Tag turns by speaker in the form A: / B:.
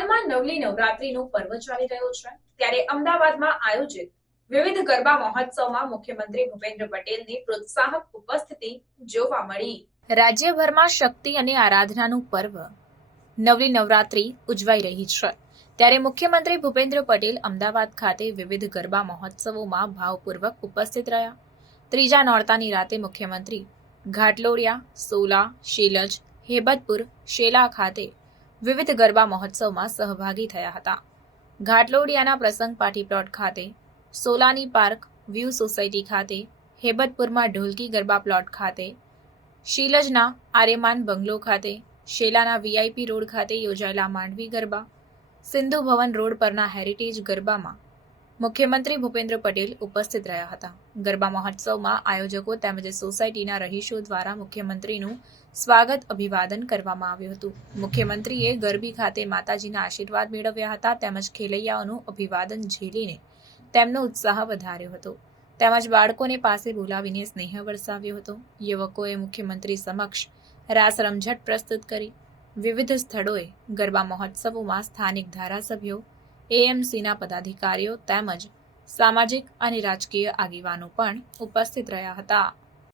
A: હાલમાં નવલી નવરાત્રીનો પર્વ ચાલી રહ્યો છે. ત્યારે અમદાવાદમાં આયોજિત વિવિધ ગરબા મહોત્સવમાં મુખ્યમંત્રી ભૂપેન્દ્ર પટેલની પ્રોત્સાહક ઉપસ્થિતિ જોવા મળી. રાજ્યભરમાં શક્તિ અને આરાધનાનું પર્વ નવલી નવરાત્રી ઉજવાઈ રહી છે. ત્યારે મુખ્યમંત્રી ભૂપેન્દ્ર પટેલ અમદાવાદ ખાતે વિવિધ ગરબા મહોત્સવોમાં ભાવપૂર્વક ઉપસ્થિત રહ્યા. ત્રીજા નોરતાની રાતે મુખ્યમંત્રી ઘાટલોડિયા, સોલા, શીલજ, હેબતપુર, શેલા ખાતે વિવિધ ગરબા મહોત્સવમાં સહભાગી થયા હતા. ઘાટલોડિયાના પ્રસંગ પાર્ટી પ્લોટ ખાતે, સોલાની પાર્ક, વ્યૂ સોસાયટી ખાતે, હેબતપુરમાં ઢોલકી ગરબા પ્લોટ ખાતે, શીલજના આર્યમાન બંગલો ખાતે, શેલાના વીઆઈપી રોડ ખાતે યોજાયેલા માંડવી ગરબા, સિંધુ ભવન રોડ પરના હેરિટેજ ગરબામાં મુખ્યમંત્રી ભૂપેન્દ્ર પટેલ ઉપસ્થિત રહ્યા હતા. ગરબા મહોત્સવમાં આયોજકો તેમજ સોસાયટીના રહીશો દ્વારા મુખ્યમંત્રીનું સ્વાગત અભિવાદન કરવામાં આવ્યું હતું. મુખ્યમંત્રીએ ગરબી ખાતે માતાજીના આશીર્વાદ મેળવ્યા હતા તેમજ ખેલૈયાઓનું અભિવાદન ઝીલીને તેમનો ઉત્સાહ વધાર્યો હતો. તેમજ બાળકોને પાસે બોલાવીને સ્નેહ વરસાવ્યો હતો. યુવકોએ મુખ્યમંત્રી સમક્ષ રાસ રમઝટ પ્રસ્તુત કરી. વિવિધ સ્થળોએ ગરબા મહોત્સવોમાં સ્થાનિક ધારાસભ્યો એએમસીના પદાધિકારીઓ તેમજ સામાજિક અને રાજકીય આગેવાનો પણ ઉપસ્થિત રહ્યા હતા.